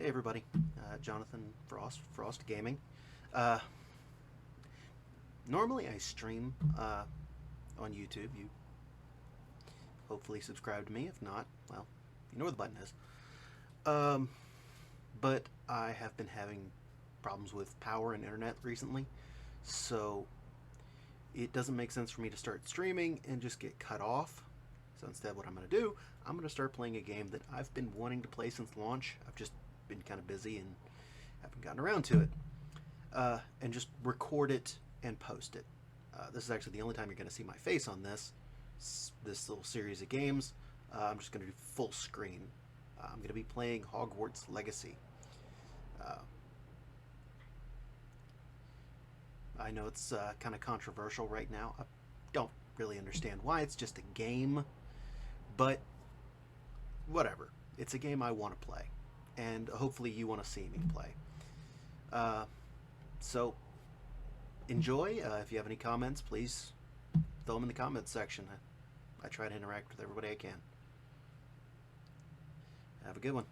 Hey everybody, Jonathan Frost Gaming. Normally I stream on YouTube. You hopefully subscribe to me. If not, well, you know where the button is. But I have been having problems with power and internet recently, so it doesn't make sense for me to start streaming and just get cut off. So instead what I'm going to do, I'm going to start playing a game that I've been wanting to play since launch. I've just been kind of busy and haven't gotten around to it. And just record it and post it. This is actually the only time you're going to see my face on this little series of games. I'm just going to do full screen. I'm going to be playing Hogwarts Legacy. I know it's kind of controversial right now. I don't really understand why. It's just a game, but whatever. It's a game I want to play, and hopefully you want to see me play. So enjoy. If you have any comments, please throw them in the comments section. I try to interact with everybody I can. Have a good one.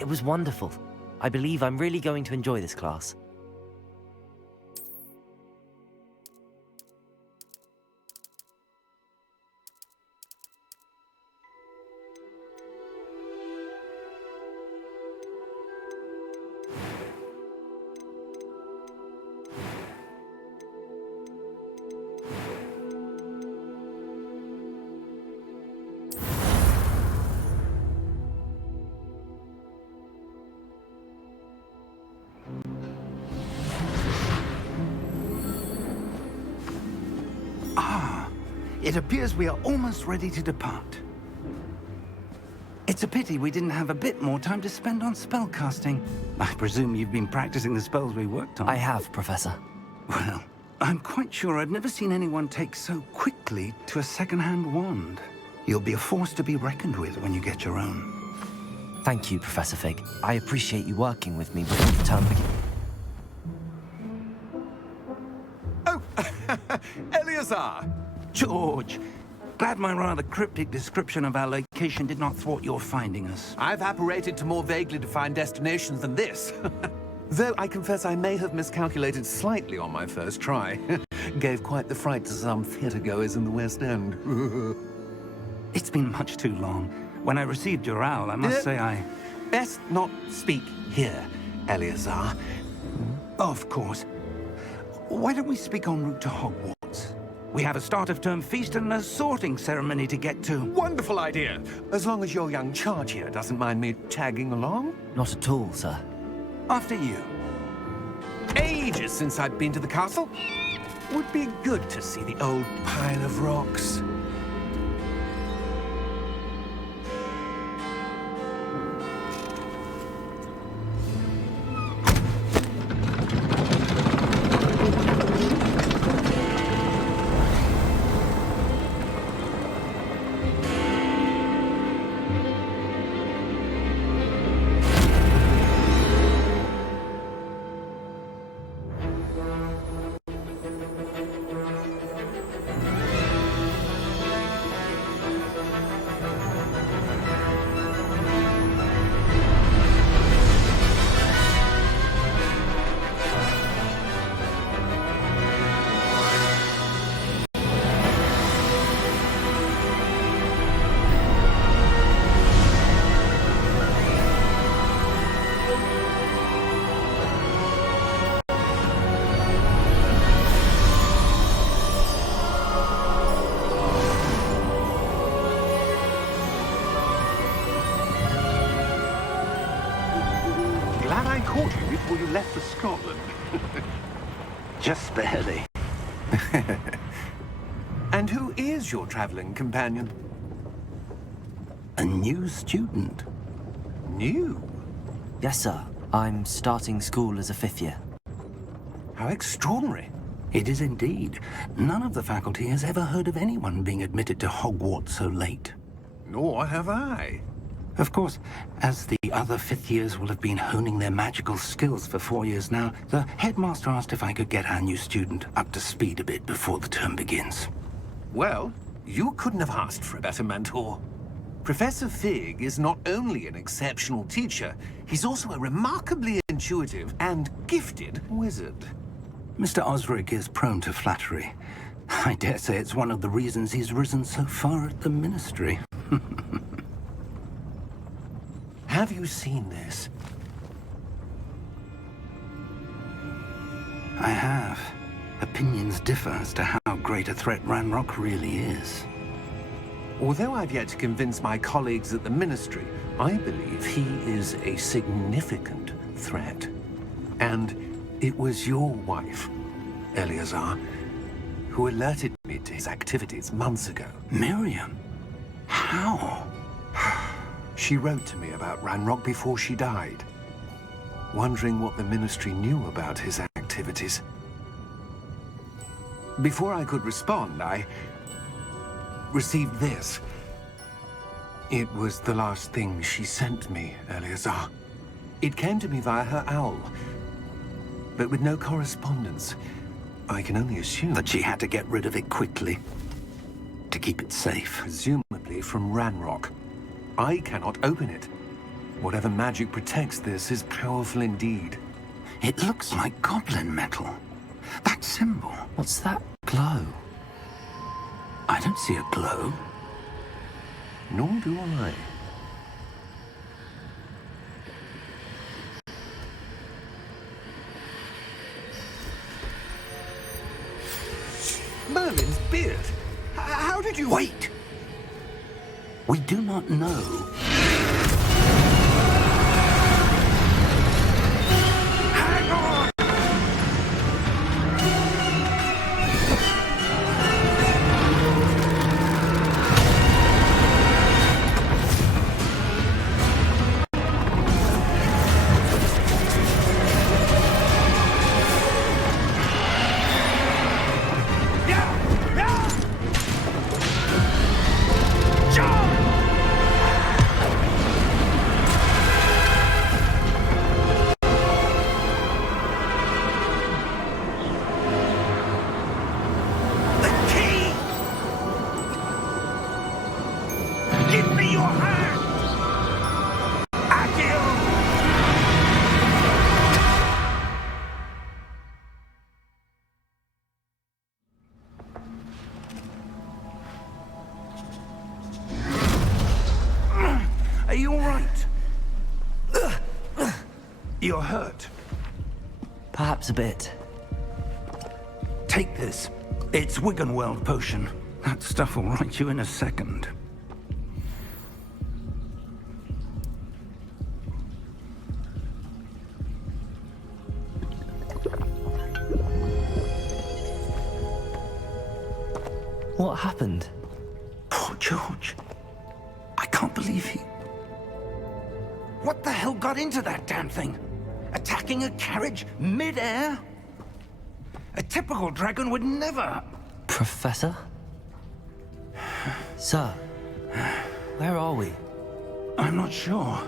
It was wonderful. I believe I'm really going to enjoy this class. It appears we are almost ready to depart. It's a pity we didn't have a bit more time to spend on spellcasting. I presume you've been practicing the spells we worked on. I have, Professor. Well, I'm quite sure I've never seen anyone take so quickly to a second-hand wand. You'll be a force to be reckoned with when you get your own. Thank you, Professor Fig. I appreciate you working with me before the term begins. Oh, Eleazar! George, Glad my rather cryptic description of our location did not thwart your finding us. I've apparated to more vaguely defined destinations than this. Though I confess I may have miscalculated slightly on my first try. Gave quite the fright to some theatre-goers in the West End. It's been much too long. When I received your owl, I must say I... Best not speak here, Eleazar. Of course. Why don't we speak en route to Hogwarts? We have a start-of-term feast and a sorting ceremony to get to. Wonderful idea! As long as your young charge here doesn't mind me tagging along. Not at all, sir. After you. Ages since I've been to the castle. Would be good to see the old pile of rocks. Glad I caught you before you left for Scotland. Just barely. And who is your traveling companion? A new student. New? Yes, sir. I'm starting school as a 5th year. How extraordinary. It is indeed. None of the faculty has ever heard of anyone being admitted to Hogwarts so late. Nor have I. Of course, as the other 5th years will have been honing their magical skills for 4 years now, the headmaster asked if I could get our new student up to speed a bit before the term begins. Well, you couldn't have asked for a better mentor. Professor Fig is not only an exceptional teacher, he's also a remarkably intuitive and gifted wizard. Mr. Osric is prone to flattery. I dare say it's one of the reasons he's risen so far at the Ministry. Have you seen this? I have. Opinions differ as to how great a threat Ranrock really is. Although I've yet to convince my colleagues at the Ministry, I believe he is a significant threat. And it was your wife, Eleazar, who alerted me to his activities months ago. Miriam? How? She wrote to me about Ranrock before she died, wondering what the Ministry knew about his activities. Before I could respond, I received this. It was the last thing she sent me, Eleazar. It came to me via her owl, but with no correspondence. I can only assume That she had to get rid of it quickly. To keep it safe. presumably from Ranrock. I cannot open it. Whatever magic protects this is powerful indeed. It looks like goblin metal. That symbol. What's that glow? I don't see a glow. Nor do I. Merlin's beard. How did you... Wait! We do not know. Hang on! You're hurt. Perhaps a bit. Take this. It's Wiggenweld potion. That stuff will right you in a second. What happened? Poor George. I can't believe he... What the hell got into that damn thing? Attacking a carriage mid-air? A typical dragon would never... Professor? Sir, where are we? I'm not sure.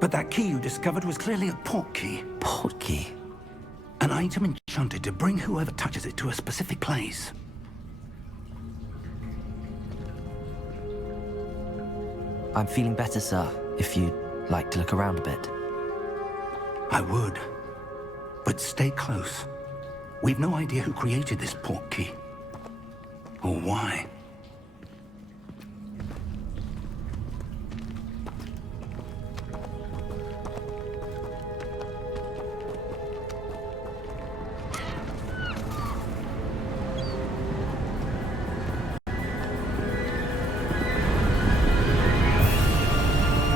But that key you discovered was clearly a port key. Port key? An item enchanted to bring whoever touches it to a specific place. I'm feeling better, sir, if you'd like to look around a bit. I would. But stay close. We've no idea who created this port key. Or why.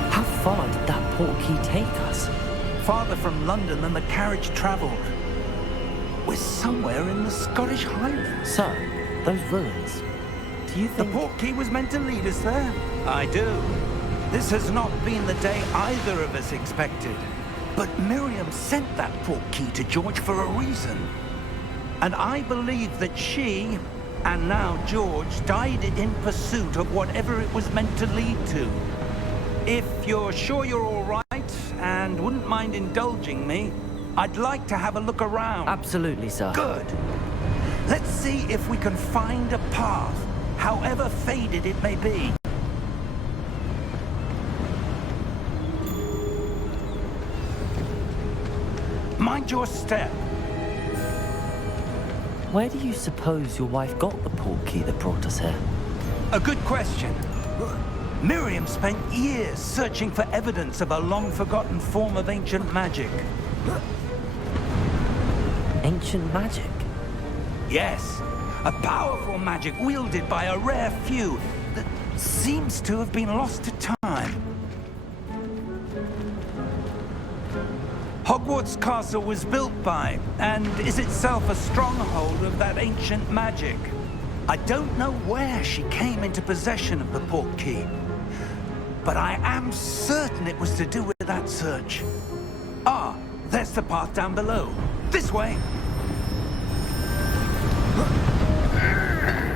How far did that port key take us? Farther from London than the carriage traveled. We're somewhere in the Scottish Highlands. Sir, those ruins. Do you The think... port key was meant to lead us there? I do. This has not been the day either of us expected. But Miriam sent that port key to George for a reason. And I believe that she, and now George, died in pursuit of whatever it was meant to lead to. If you're sure you're all right, and wouldn't mind indulging me, I'd like to have a look around. Absolutely, sir. Good. Let's see if we can find a path, however faded it may be. Mind your step. Where do you suppose your wife got the port key that brought us here? A good question. Miriam spent years searching for evidence of a long-forgotten form of ancient magic. Ancient magic? Yes, a powerful magic wielded by a rare few that seems to have been lost to time. Hogwarts Castle was built by, and is itself a stronghold of that ancient magic. I don't know where she came into possession of the port key, but I am certain it was to do with that search. Ah, there's the path down below. This way.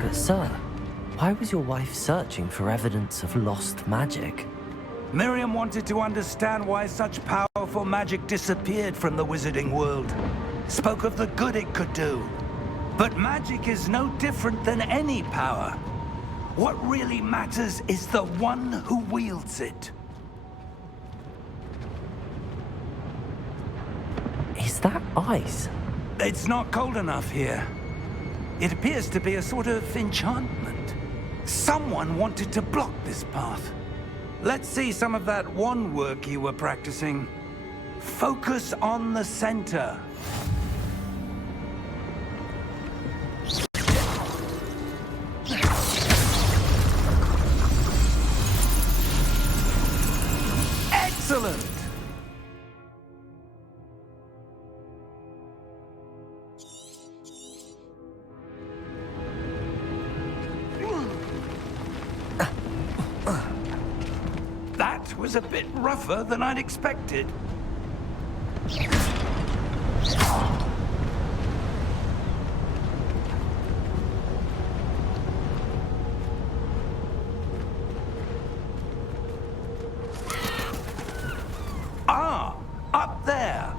But sir, why was your wife searching for evidence of lost magic? Miriam wanted to understand why such powerful magic disappeared from the wizarding world. Spoke of the good it could do. But magic is no different than any power. What really matters is the one who wields it. Is that ice? It's not cold enough here. It appears to be a sort of enchantment. Someone wanted to block this path. Let's see some of that wand work you were practicing. Focus on the center. Excellent! That was a bit rougher than I'd expected. Ah, up there.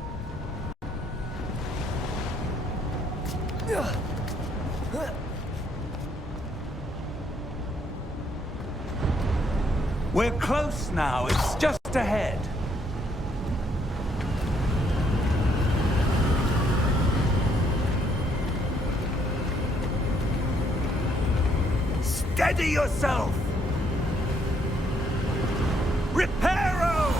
We're close now. It's just ahead. Steady yourself! Reparo!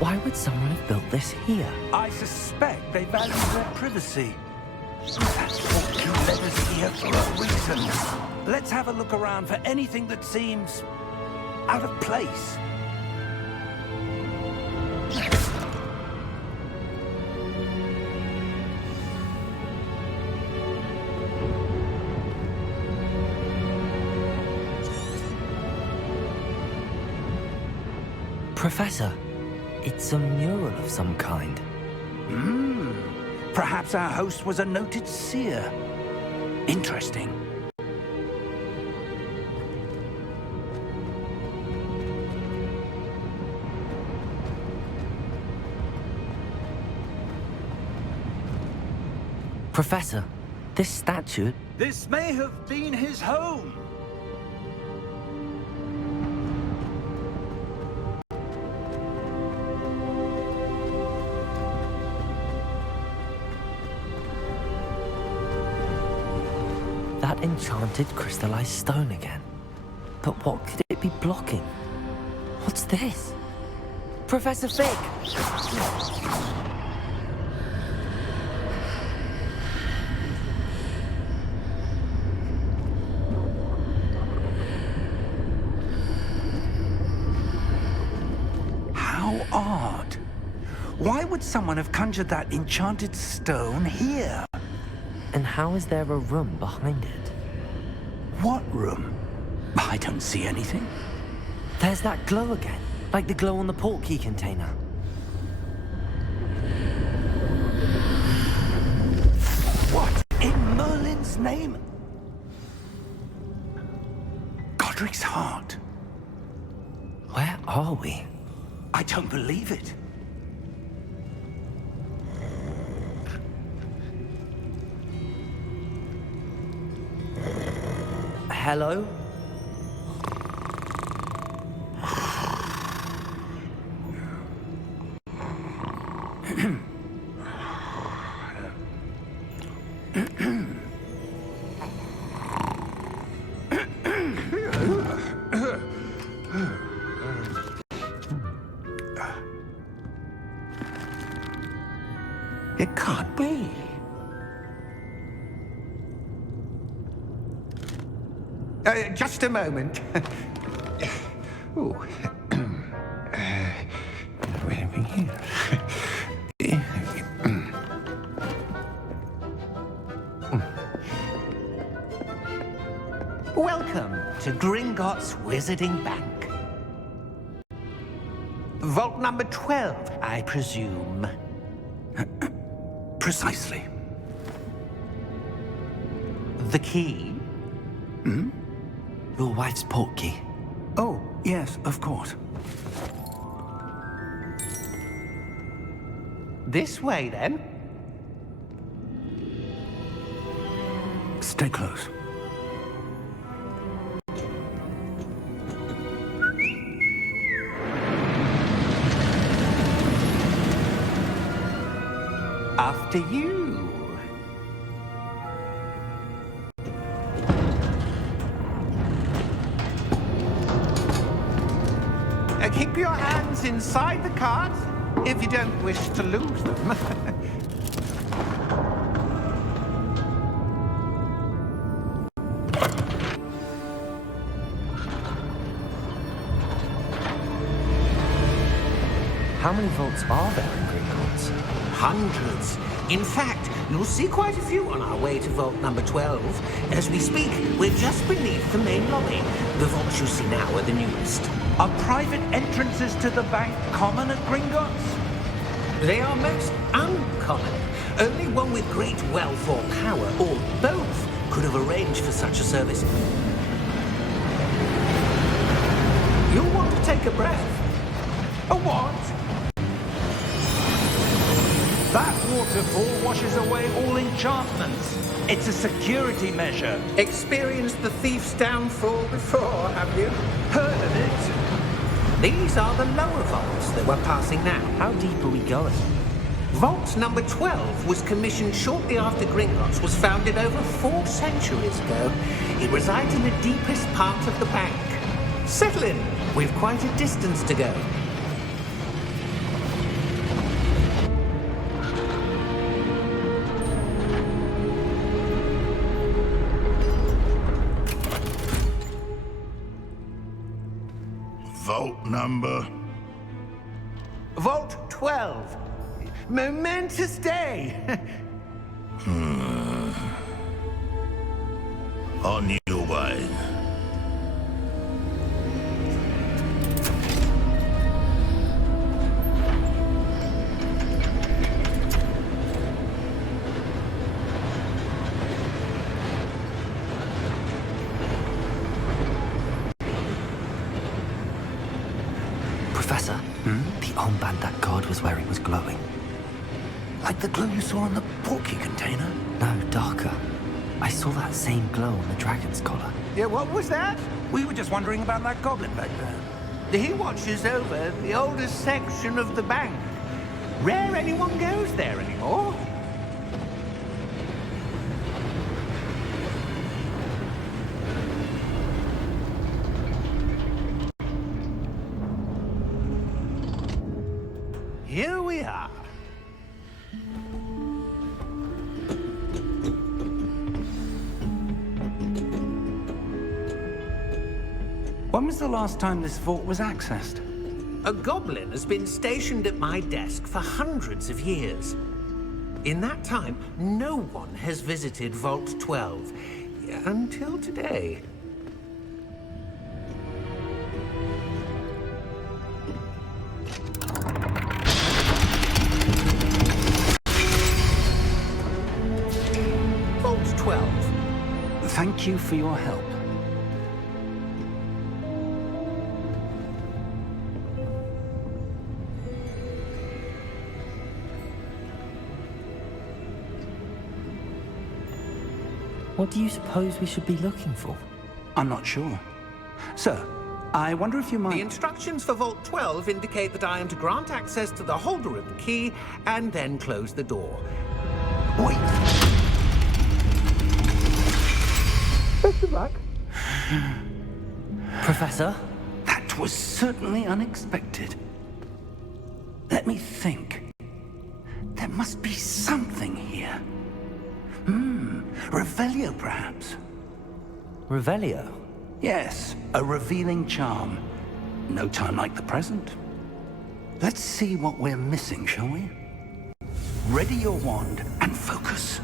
Why would someone have built this here? I suspect they value their privacy. That's what you led us here for a reason. Let's have a look around for anything that seems out of place. Professor, it's a mural of some kind. Perhaps our host was a noted seer. Interesting. Professor, this statue... This may have been his home. That enchanted crystallized stone again. But what could it be blocking? What's this? Professor Fig! How odd. Why would someone have conjured that enchanted stone here? And how is there a room behind it? What room? I don't see anything. There's that glow again, like the glow on the portkey container. What in Merlin's name? Godric's heart. Where are we? I don't believe it. Hello? It can't be. Just a moment. Oh. Where are we here? Welcome to Gringotts Wizarding Bank. Vault number 12, I presume. Precisely. The key? Your wife's portkey. Oh, yes, of course. This way, then. Stay close. After you. Keep your hands inside the cart if you don't wish to lose them. How many vaults are there in Gringotts? Hundreds. In fact, you'll see quite a few on our way to vault number 12. As we speak, we're just beneath the main lobby. The vaults you see now are the newest. Are private entrances to the bank common at Gringotts? They are most uncommon. Only one with great wealth or power, or both, could have arranged for such a service. You'll want to take a breath. A what? That waterfall washes away all enchantments. It's a security measure. Experienced the thief's downfall before, have you? Heard of it? These are the lower vaults that we're passing now. How deep are we going? Vault number 12 was commissioned shortly after Gringotts was founded over 4 centuries ago. It resides in the deepest part of the bank. Settle in. We've quite a distance to go. Vault number? Vault 12. Momentous day. On your way. Professor, the armband that guard was wearing was glowing. Like the glow you saw on the porky container? No, darker. I saw that same glow on the dragon's collar. Yeah, what was that? We were just wondering about that goblin back there. He watches over the oldest section of the bank. Rare anyone goes there anymore. Here we are. When was the last time this vault was accessed? A goblin has been stationed at my desk for hundreds of years. In that time, no one has visited Vault 12 until today. Vault 12. Thank you for your help. What do you suppose we should be looking for? I'm not sure. Sir, I wonder if you might... The instructions for Vault 12 indicate that I am to grant access to the holder of the key and then close the door. Wait! Best of luck. Professor? That was certainly unexpected. Let me think. There must be something here. Revelio, perhaps? Revelio? Yes, a revealing charm. No time like the present. Let's see what we're missing, shall we? Ready your wand and focus.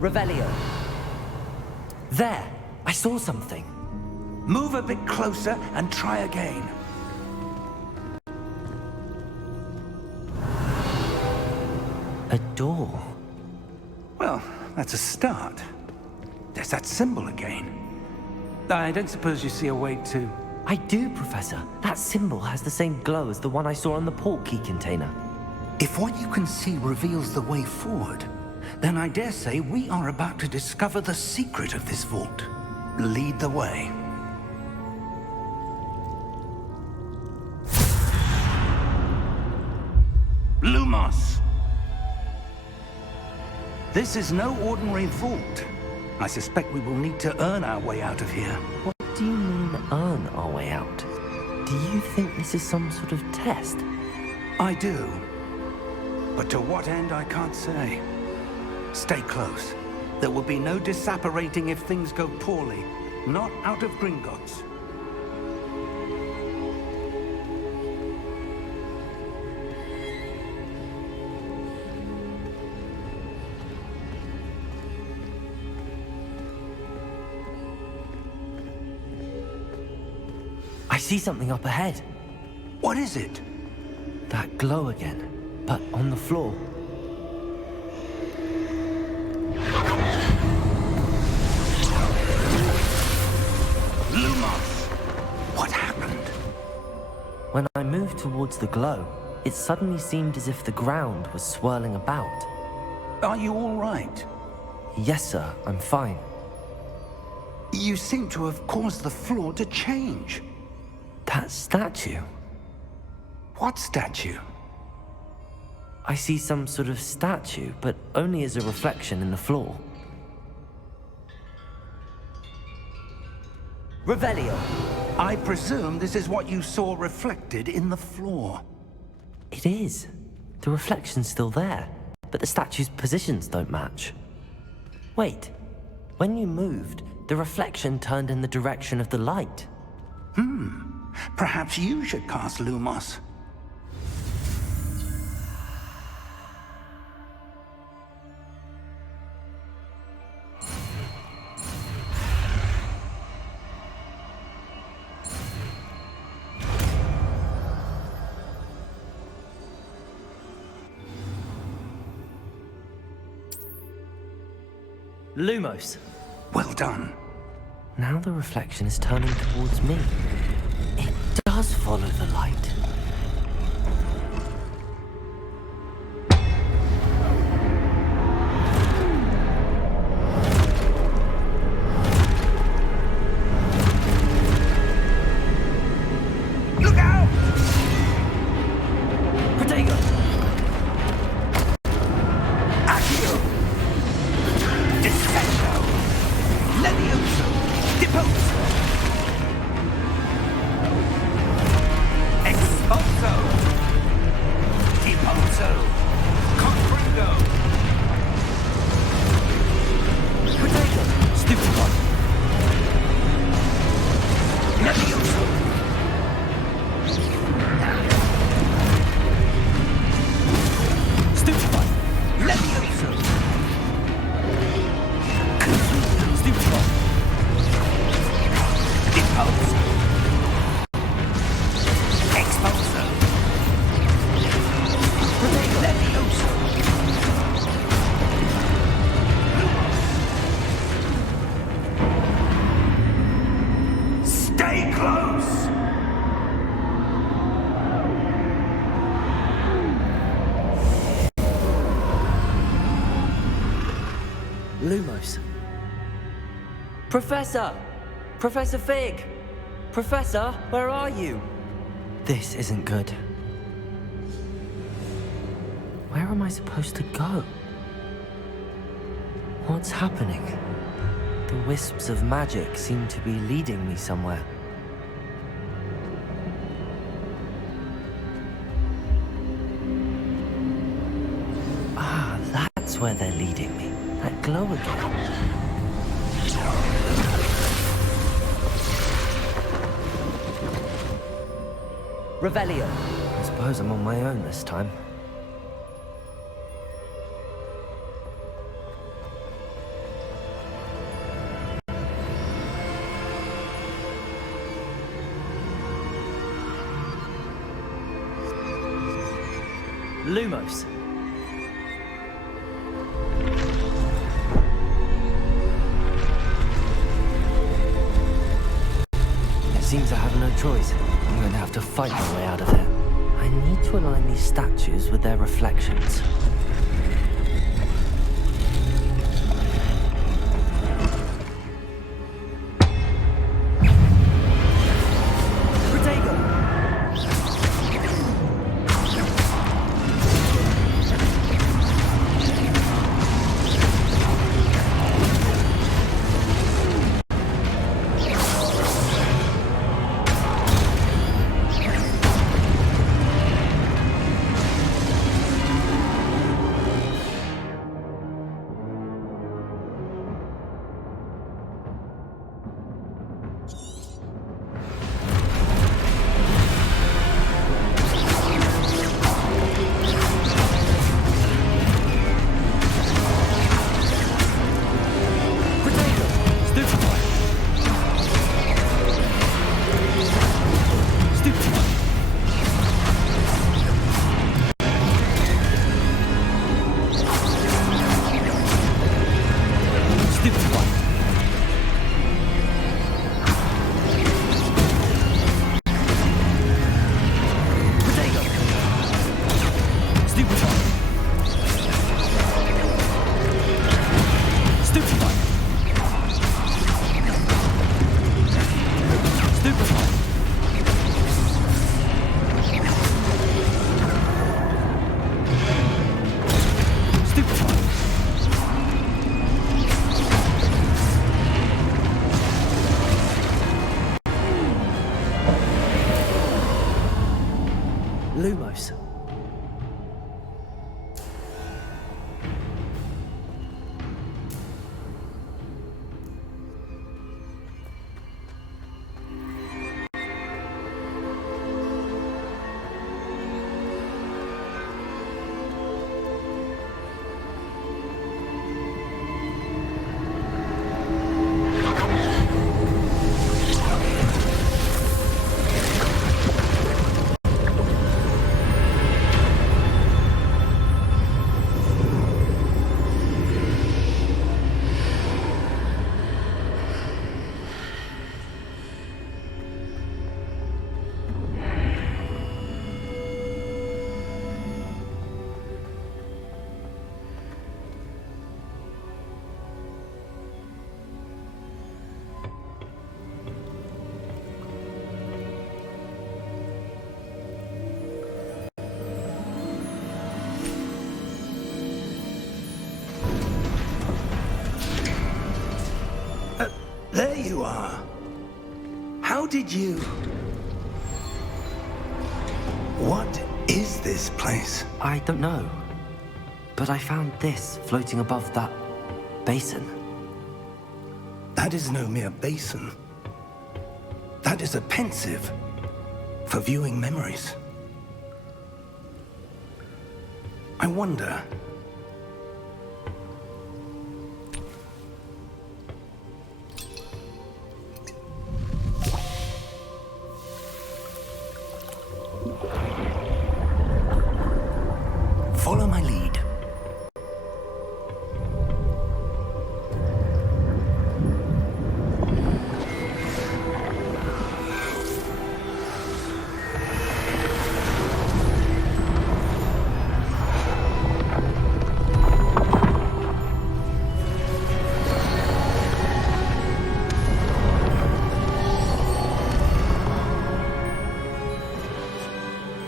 Revelio. There! I saw something. Move a bit closer and try again. A door. Well, that's a start. There's that symbol again. I don't suppose you see a way to... I do, Professor. That symbol has the same glow as the one I saw on the port key container. If what you can see reveals the way forward, then I dare say we are about to discover the secret of this vault. Lead the way. Lumos! This is no ordinary vault. I suspect we will need to earn our way out of here. What do you mean, earn our way out? Do you think this is some sort of test? I do. But to what end, I can't say. Stay close. There will be no disapparating if things go poorly. Not out of Gringotts. I see something up ahead. What is it? That glow again, but on the floor. Lumos! What happened? When I moved towards the glow, it suddenly seemed as if the ground was swirling about. Are you all right? Yes, sir, I'm fine. You seem to have caused the floor to change. That statue. What statue? I see some sort of statue, but only as a reflection in the floor. Revelio. I presume this is what you saw reflected in the floor. It is. The reflection's still there, but the statue's positions don't match. Wait. When you moved, the reflection turned in the direction of the light. Perhaps you should cast Lumos. Lumos. Well done. Now the reflection is turning towards me. It does follow the light. Look out! Protego! Accio! Dissenso! Levioso! Deposo! Expulso! Deposo! Confringo! Protego! Stupefy! Levioso! Stupefy! Levioso! Stupefy! Deposo! Expulso! Levioso! Stay close! Lumos. Professor! Professor Fig! Professor, where are you? This isn't good. Where am I supposed to go? What's happening? The wisps of magic seem to be leading me somewhere. Ah, that's where they're leading me. That glow again. Revelio. I suppose I'm on my own this time. Lumos. It seems I have no choice. I'm going to have to fight my way out of here. I need to align these statues with their reflections. Protego! you are. How did you... What is this place? I don't know. But I found this floating above that basin. That is no mere basin. That is a pensive for viewing memories. I wonder... Follow my lead.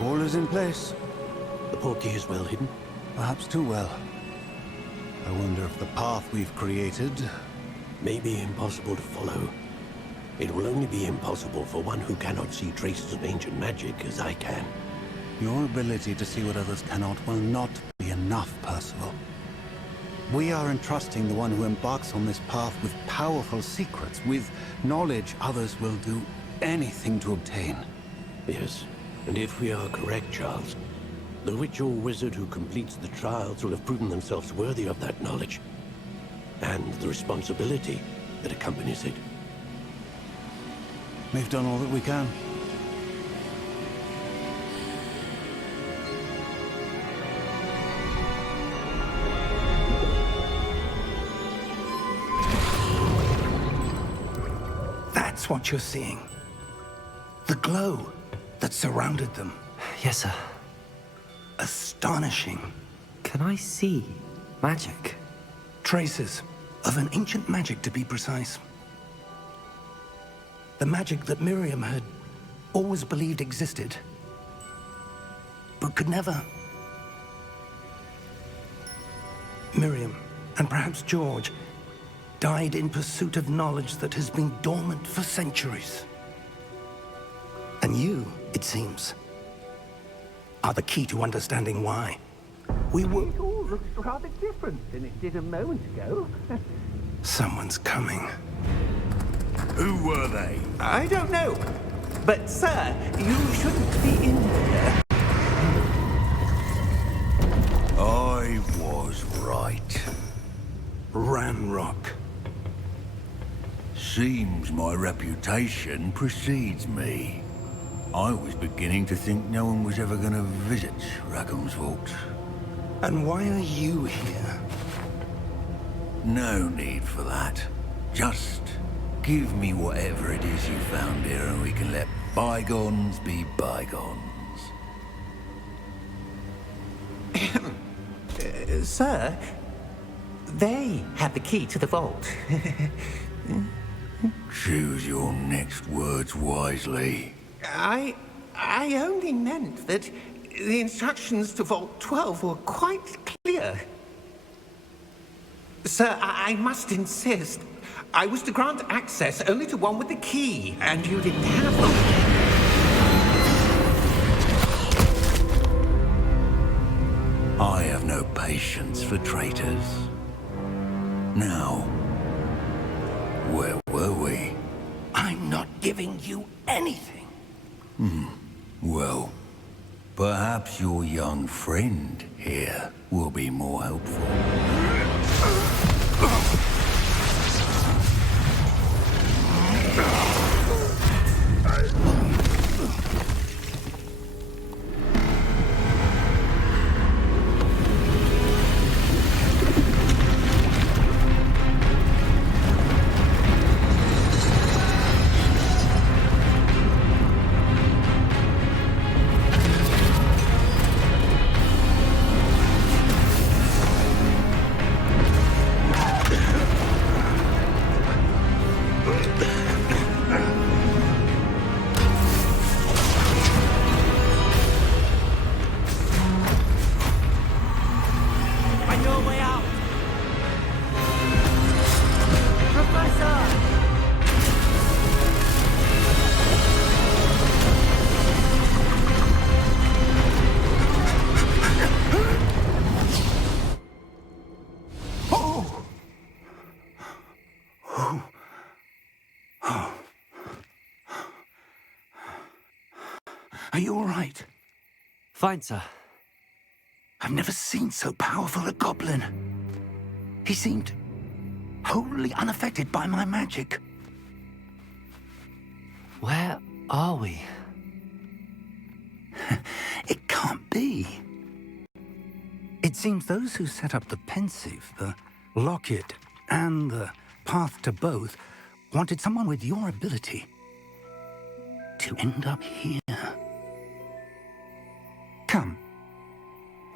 All is in place. The portkey is well hidden. Perhaps too well. I wonder if the path we've created... May be impossible to follow. It will only be impossible for one who cannot see traces of ancient magic as I can. Your ability to see what others cannot will not be enough, Percival. We are entrusting the one who embarks on this path with powerful secrets, with knowledge others will do anything to obtain. Yes, and if we are correct, Charles, the witch or wizard who completes the trials will have proven themselves worthy of that knowledge, and the responsibility that accompanies it. We've done all that we can. That's what you're seeing. The glow that surrounded them. Yes, sir. Astonishing. Can I see magic? Traces of an ancient magic, to be precise. The magic that Miriam had always believed existed, but could never. Miriam, and perhaps George, died in pursuit of knowledge that has been dormant for centuries. And you, it seems, are the key to understanding why. We were... It all looks rather different than it did a moment ago. Someone's coming. Who were they? I don't know. But, sir, you shouldn't be in here. I was right. Ranrock. Seems my reputation precedes me. I was beginning to think no one was ever going to visit Rackham's Vault. And why are you here? No need for that. Just give me whatever it is you found here and we can let bygones be bygones. Sir, they have the key to the vault. Choose your next words wisely. I only meant that the instructions to Vault 12 were quite clear. Sir, I must insist. I was to grant access only to one with the key, and you didn't have them. I have no patience for traitors. Now, where were we? I'm not giving you anything. Well, perhaps your young friend here will be more helpful. Are you all right? Fine, sir. I've never seen so powerful a goblin. He seemed wholly unaffected by my magic. Where are we? It can't be. It seems those who set up the pensive, the locket, and the path to both wanted someone with your ability to end up here. Come.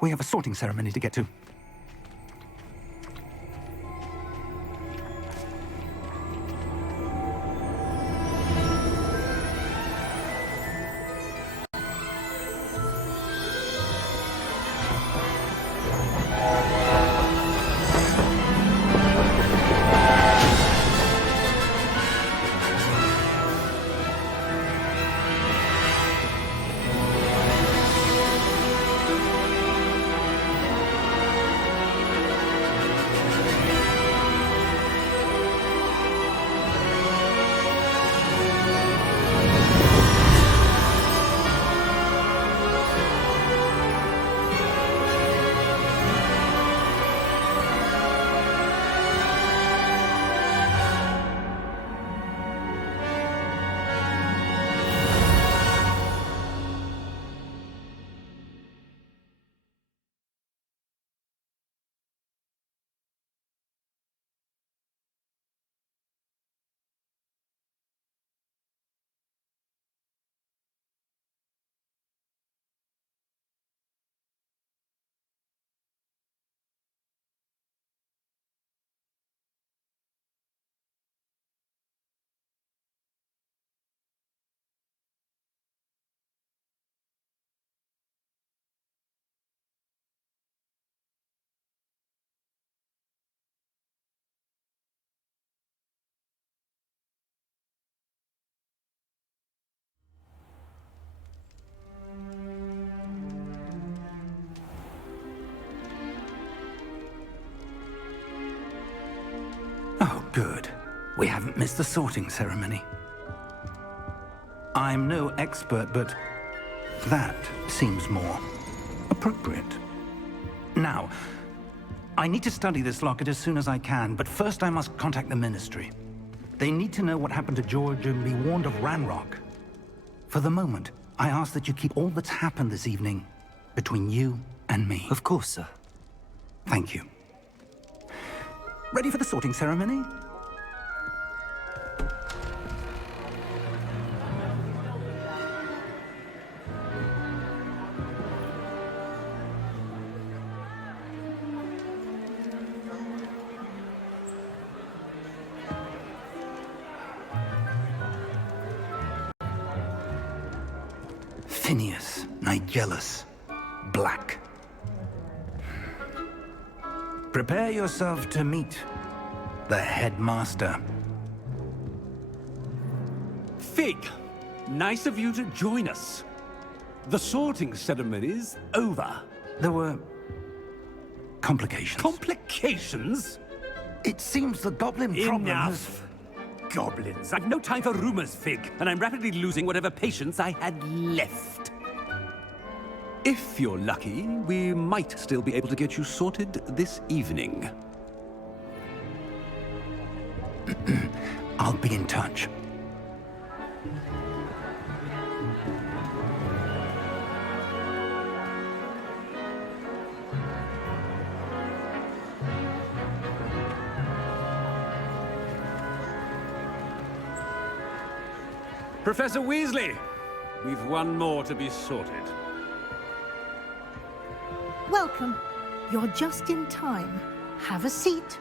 We have a sorting ceremony to get to. Oh, good. We haven't missed the sorting ceremony. I'm no expert, but that seems more appropriate. Now, I need to study this locket as soon as I can, but first I must contact the Ministry. They need to know what happened to George and be warned of Ranrock. For the moment, I ask that you keep all that's happened this evening between you and me. Of course, sir. Thank you. Ready for the sorting ceremony? Phineas, Nigellus, Black. Prepare yourself to meet the headmaster. Fig, nice of you to join us. The sorting ceremony's over. There were complications. Complications? It seems the goblin problem has... Enough. Goblins. I've no time for rumors, Fig, and I'm rapidly losing whatever patience I had left. If you're lucky, we might still be able to get you sorted this evening. I'll be in touch. Professor Weasley, we've one more to be sorted. Welcome. You're just in time. Have a seat.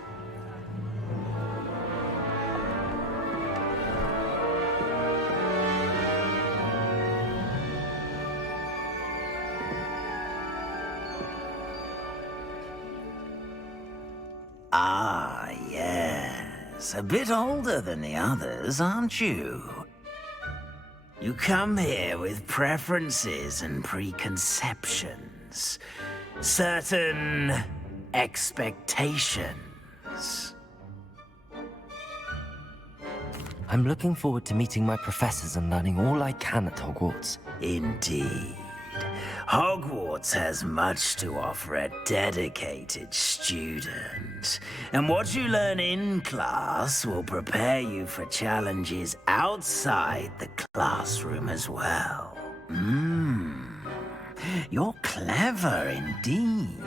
Ah, yes. A bit older than the others, aren't you? You come here with preferences and preconceptions. Certain expectations. I'm looking forward to meeting my professors and learning all I can at Hogwarts. Indeed. Hogwarts has much to offer a dedicated student. And what you learn in class will prepare you for challenges outside the classroom as well. You're clever indeed.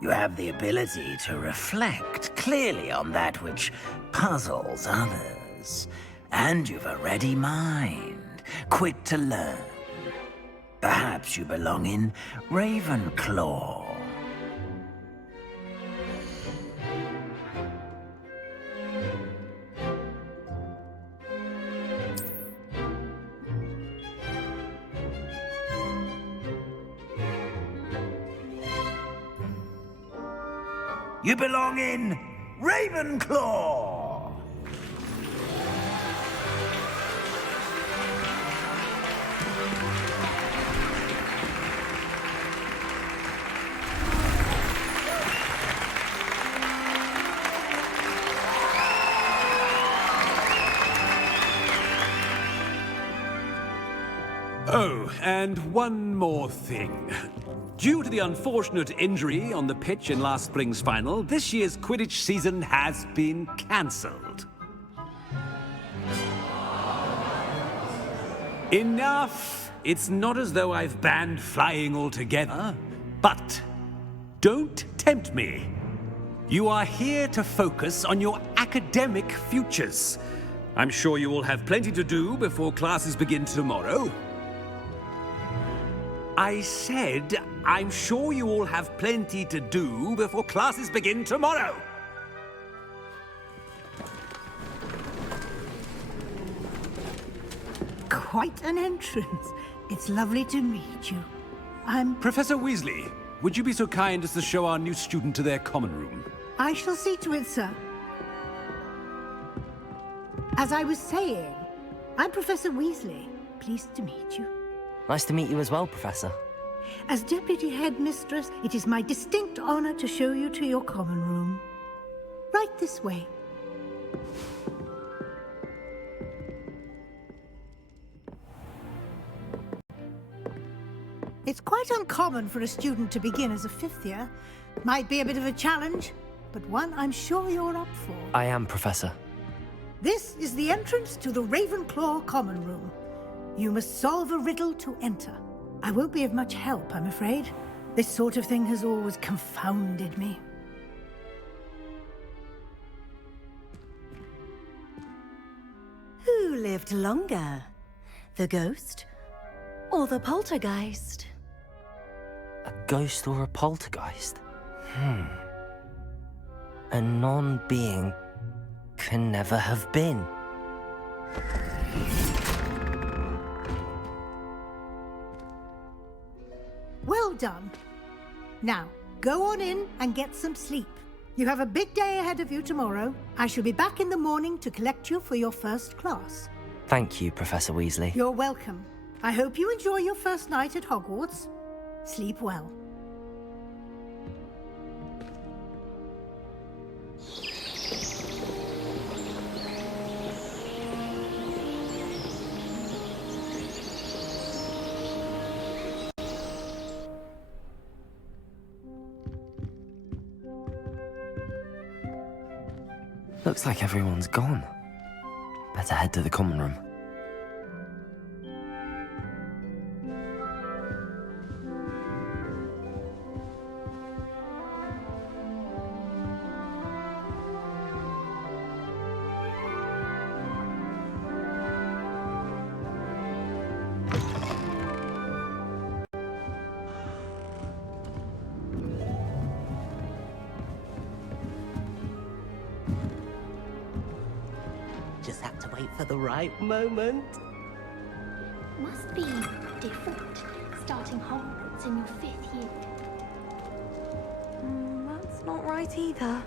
You have the ability to reflect clearly on that which puzzles others. And you've a ready mind, quick to learn. Perhaps you belong in Ravenclaw. You belong in Ravenclaw! Oh, and one more thing. Due to the unfortunate injury on the pitch in last spring's final, this year's Quidditch season has been cancelled. Enough! It's not as though I've banned flying altogether, but don't tempt me. You are here to focus on your academic futures. I'm sure you will have plenty to do before classes begin tomorrow. I said, I'm sure you all have plenty to do before classes begin tomorrow. Quite an entrance. It's lovely to meet you. I'm... Professor Weasley, would you be so kind as to show our new student to their common room? I shall see to it, sir. As I was saying, I'm Professor Weasley. Pleased to meet you. Nice to meet you as well, Professor. As Deputy Headmistress, it is my distinct honor to show you to your common room. Right this way. It's quite uncommon for a student to begin as a fifth year. Might be a bit of a challenge, but one I'm sure you're up for. I am, Professor. This is the entrance to the Ravenclaw common room. You must solve a riddle to enter. I won't be of much help, I'm afraid. This sort of thing has always confounded me. Who lived longer? The ghost or the poltergeist? A ghost or a poltergeist? A non-being can never have been. Well done. Now, go on in and get some sleep. You have a big day ahead of you tomorrow. I shall be back in the morning to collect you for your first class. Thank you, Professor Weasley. You're welcome. I hope you enjoy your first night at Hogwarts. Sleep well. Looks like everyone's gone. Better head to the common room. Just have to wait for the right moment. Must be different, starting Hogwarts in your 5th year. That's not right either.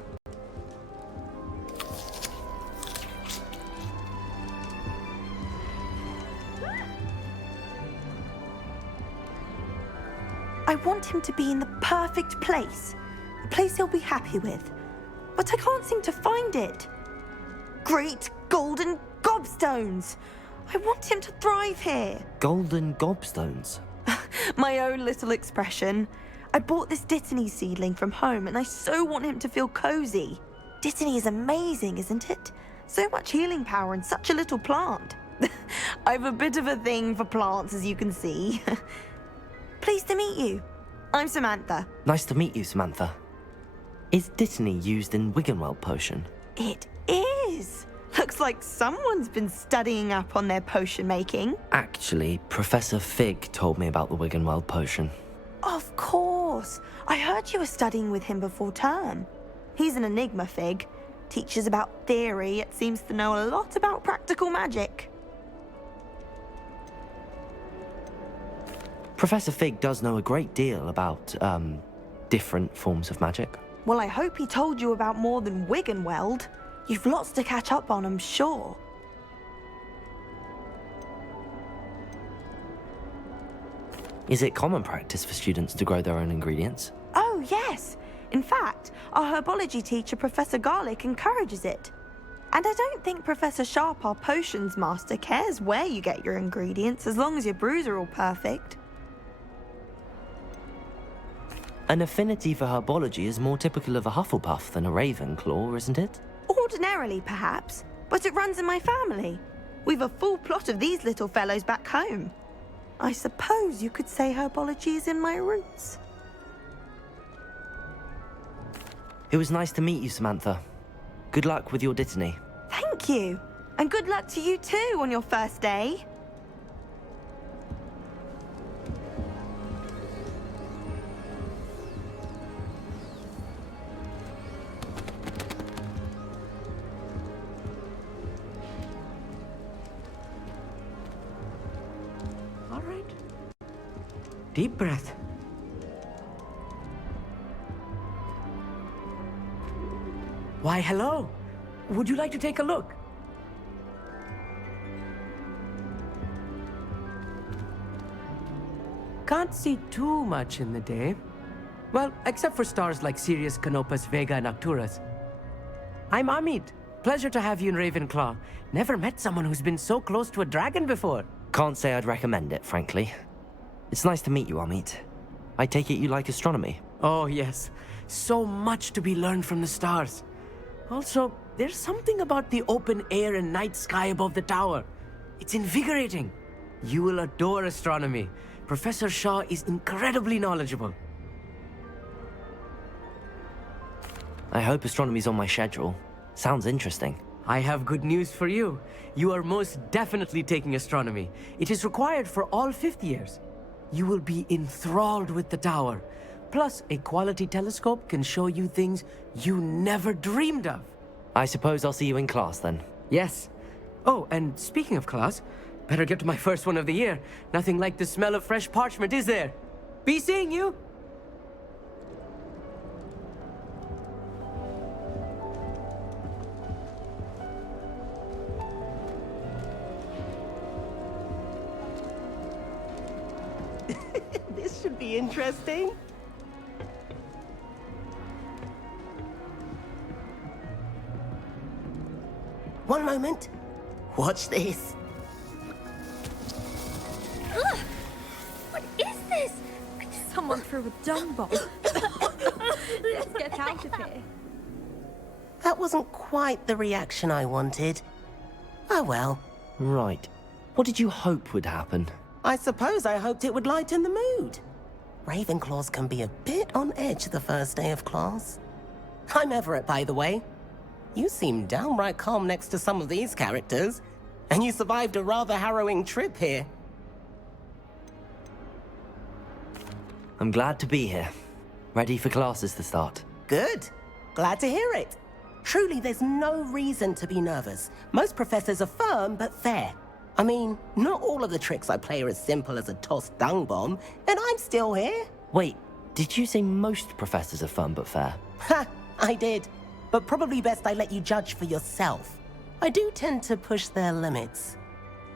I want him to be in the perfect place. A place he'll be happy with. But I can't seem to find it. Great golden goblin! gobstones! I want him to thrive here. Golden gobstones? My own little expression. I bought this Dittany seedling from home and I so want him to feel cozy. Dittany is amazing, isn't it? So much healing power in such a little plant. I've a bit of a thing for plants, as you can see. Pleased to meet you. I'm Samantha. Nice to meet you, Samantha. Is Dittany used in Wiggenweld potion? It is. Looks like someone's been studying up on their potion making. Actually, Professor Fig told me about the Wiggenweld potion. Of course. I heard you were studying with him before term. He's an enigma, Fig. Teaches about theory, yet seems to know a lot about practical magic. Professor Fig does know a great deal about, different forms of magic. Well, I hope he told you about more than Wiggenweld. You've lots to catch up on, I'm sure. Is it common practice for students to grow their own ingredients? Oh, yes. In fact, our herbology teacher, Professor Garlick, encourages it. And I don't think Professor Sharp, our potions master, cares where you get your ingredients, as long as your brews are all perfect. An affinity for herbology is more typical of a Hufflepuff than a Ravenclaw, isn't it? Ordinarily, perhaps, but it runs in my family. We've a full plot of these little fellows back home. I suppose you could say herbology is in my roots. It was nice to meet you, Samantha. Good luck with your Dittany. Thank you. And good luck to you too on your first day. All right. Deep breath. Why, hello. Would you like to take a look? Can't see too much in the day. Well, except for stars like Sirius, Canopus, Vega, and Arcturus. I'm Amit. Pleasure to have you in Ravenclaw. Never met someone who's been so close to a dragon before. Can't say I'd recommend it, frankly. It's nice to meet you, Amit. I take it you like astronomy? Oh, yes. So much to be learned from the stars. Also, there's something about the open air and night sky above the tower. It's invigorating. You will adore astronomy. Professor Shaw is incredibly knowledgeable. I hope astronomy's on my schedule. Sounds interesting. I have good news for you. You are most definitely taking astronomy. It is required for all fifth years. You will be enthralled with the tower. Plus, a quality telescope can show you things you never dreamed of. I suppose I'll see you in class then. Yes. Oh, and speaking of class, better get to my first one of the year. Nothing like the smell of fresh parchment, is there? Be seeing you! This should be interesting. One moment. Watch this. Ugh! What is this? Someone threw a dung bomb. Let's get out of here. That wasn't quite the reaction I wanted. Oh well. Right. What did you hope would happen? I suppose I hoped it would lighten the mood. Ravenclaws can be a bit on edge the first day of class. I'm Everett, by the way. You seem downright calm next to some of these characters, and you survived a rather harrowing trip here. I'm glad to be here. Ready for classes to start. Good. Glad to hear it. Truly, there's no reason to be nervous. Most professors are firm but fair. I mean, not all of the tricks I play are as simple as a tossed dung bomb, and I'm still here. Wait, did you say most professors are fun but fair? Ha! I did. But probably best I let you judge for yourself. I do tend to push their limits.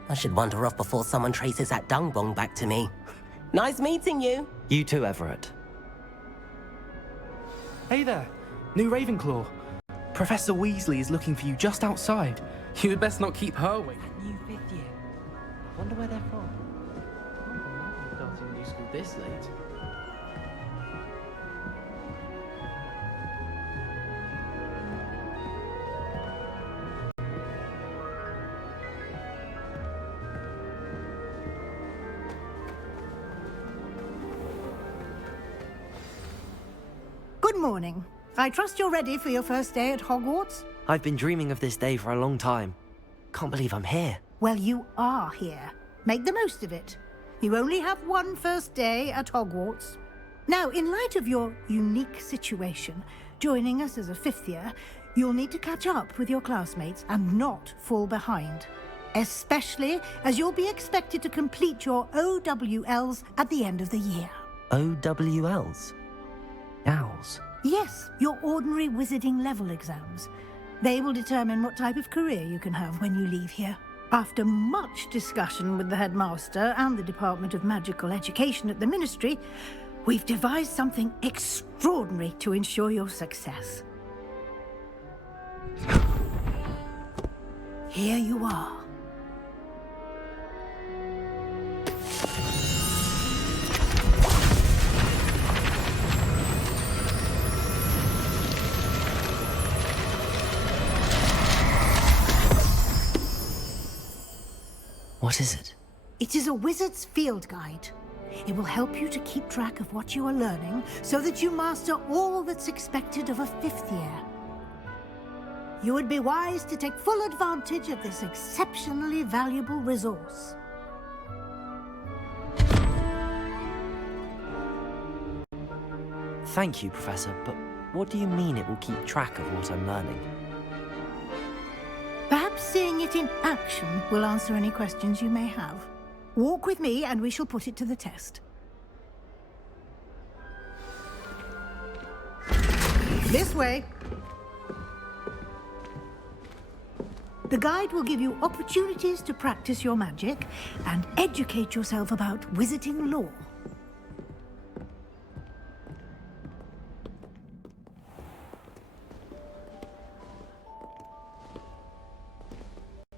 I should wander off before someone traces that dung bomb back to me. Nice meeting you. You too, Everett. Hey there, new Ravenclaw. Professor Weasley is looking for you just outside. You had best not keep her waiting. New fifth year. Wonder where they're from. Starting new school this late. Good morning. I trust you're ready for your first day at Hogwarts? I've been dreaming of this day for a long time. Can't believe I'm here. Well, you are here. Make the most of it. You only have one first day at Hogwarts. Now, in light of your unique situation, joining us as a fifth year, you'll need to catch up with your classmates and not fall behind. Especially as you'll be expected to complete your OWLs at the end of the year. OWLs? Owls? Yes, your ordinary wizarding level exams. They will determine what type of career you can have when you leave here. After much discussion with the headmaster and the Department of Magical Education at the Ministry, we've devised something extraordinary to ensure your success. Here you are. What is it? It is a wizard's field guide. It will help you to keep track of what you are learning so that you master all that's expected of a fifth year. You would be wise to take full advantage of this exceptionally valuable resource. Thank you, Professor, but what do you mean it will keep track of what I'm learning? Perhaps seeing it in action will answer any questions you may have. Walk with me and we shall put it to the test. This way. The guide will give you opportunities to practice your magic and educate yourself about wizarding lore.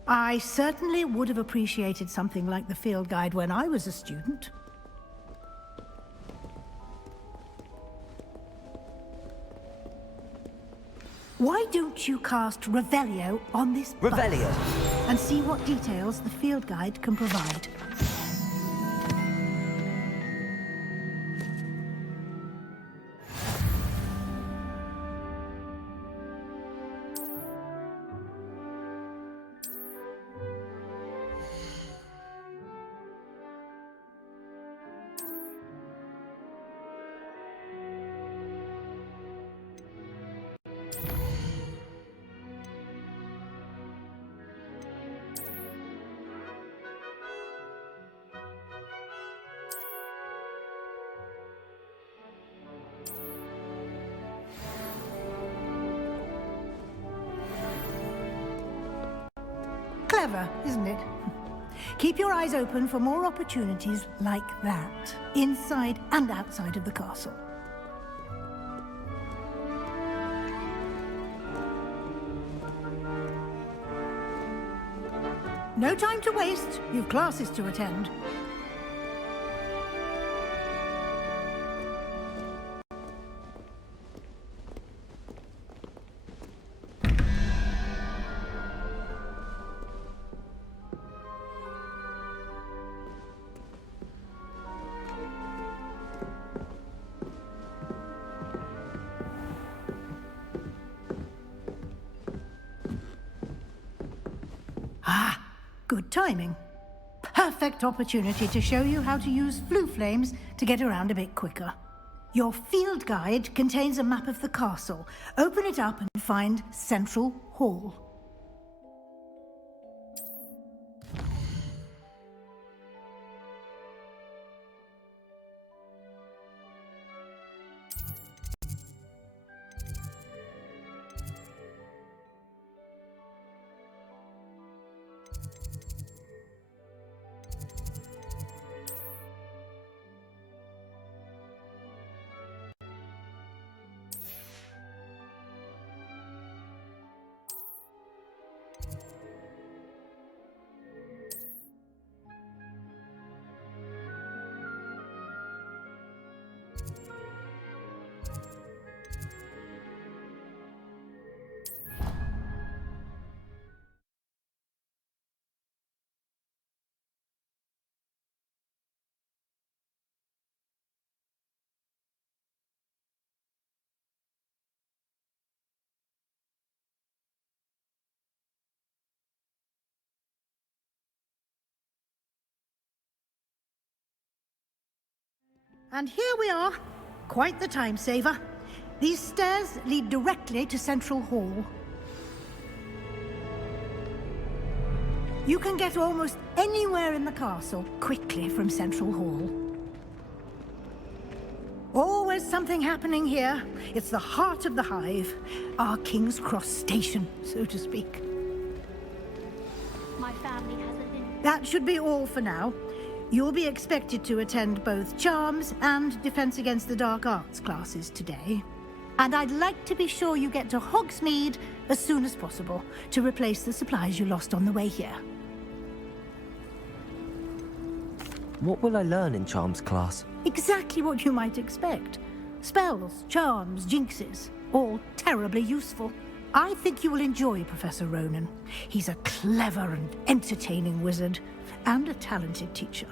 I certainly would have appreciated something like the field guide when I was a student. Why don't you cast Revelio on this book Revelio? And see what details the field guide can provide. Clever, isn't it? Keep your eyes open for more opportunities like that, inside and outside of the castle. No time to waste. You've classes to attend. Good timing. Perfect opportunity to show you how to use flue flames to get around a bit quicker. Your field guide contains a map of the castle. Open it up and find Central Hall. And here we are. Quite the time saver. These stairs lead directly to Central Hall. You can get almost anywhere in the castle quickly from Central Hall. Always something happening here. It's the heart of the hive. Our King's Cross station, so to speak. My family hasn't been... That should be all for now. You'll be expected to attend both Charms and Defense Against the Dark Arts classes today. And I'd like to be sure you get to Hogsmeade as soon as possible to replace the supplies you lost on the way here. What will I learn in Charms class? Exactly what you might expect. Spells, charms, jinxes, all terribly useful. I think you will enjoy Professor Ronan. He's a clever and entertaining wizard, and a talented teacher.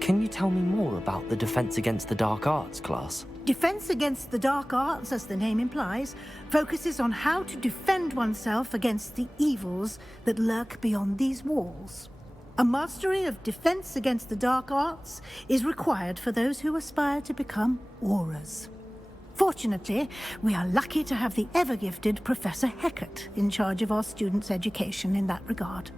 Can you tell me more about the Defense Against the Dark Arts class? Defense Against the Dark Arts, as the name implies, focuses on how to defend oneself against the evils that lurk beyond these walls. A mastery of Defense Against the Dark Arts is required for those who aspire to become Auras. Fortunately, we are lucky to have the ever-gifted Professor Hecat in charge of our students' education in that regard.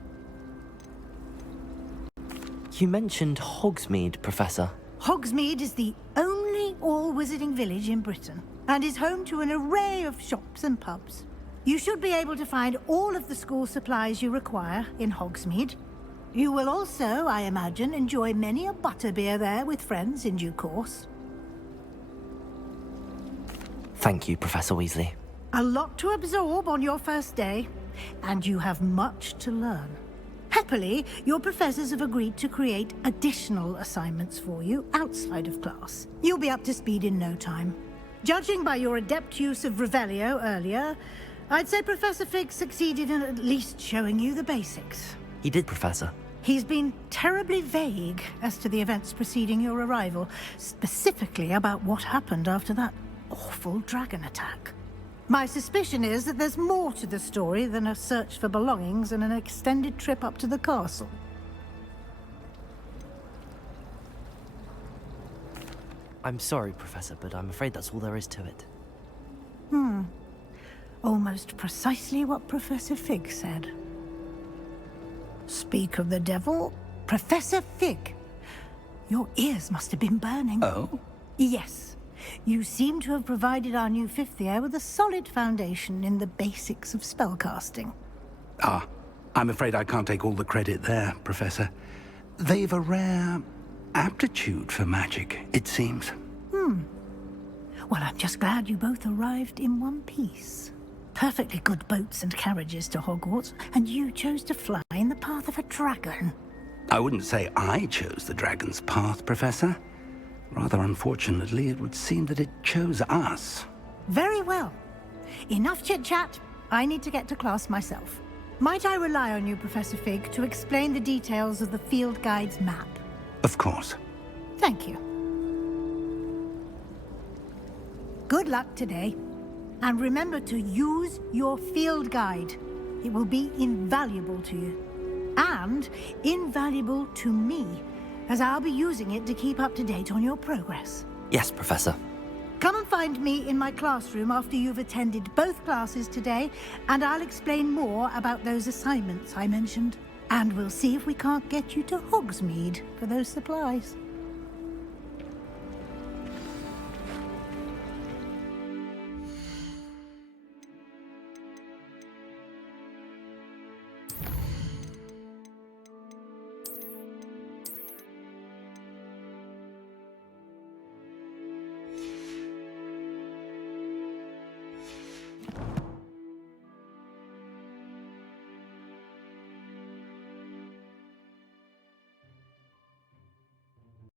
You mentioned Hogsmeade, Professor. Hogsmeade is the only all-wizarding village in Britain, and is home to an array of shops and pubs. You should be able to find all of the school supplies you require in Hogsmeade. You will also, I imagine, enjoy many a butterbeer there with friends in due course. Thank you, Professor Weasley. A lot to absorb on your first day, and you have much to learn. Happily, your professors have agreed to create additional assignments for you outside of class. You'll be up to speed in no time. Judging by your adept use of Revelio earlier, I'd say Professor Fig succeeded in at least showing you the basics. He did, Professor. He's been terribly vague as to the events preceding your arrival, specifically about what happened after that awful dragon attack. My suspicion is that there's more to the story than a search for belongings and an extended trip up to the castle. I'm sorry, Professor, but I'm afraid that's all there is to it. Almost precisely what Professor Fig said. Speak of the devil, Professor Fig. Your ears must have been burning. Oh? Yes. You seem to have provided our new fifth year with a solid foundation in the basics of spellcasting. Ah, I'm afraid I can't take all the credit there, Professor. They've a rare aptitude for magic, it seems. Well, I'm just glad you both arrived in one piece. Perfectly good boats and carriages to Hogwarts, and you chose to fly in the path of a dragon. I wouldn't say I chose the dragon's path, Professor. Rather unfortunately, it would seem that it chose us. Very well. Enough chit-chat. I need to get to class myself. Might I rely on you, Professor Fig, to explain the details of the field guide's map? Of course. Thank you. Good luck today. And remember to use your field guide. It will be invaluable to you. And invaluable to me, as I'll be using it to keep up to date on your progress. Yes, Professor. Come and find me in my classroom after you've attended both classes today, and I'll explain more about those assignments I mentioned. And we'll see if we can't get you to Hogsmeade for those supplies.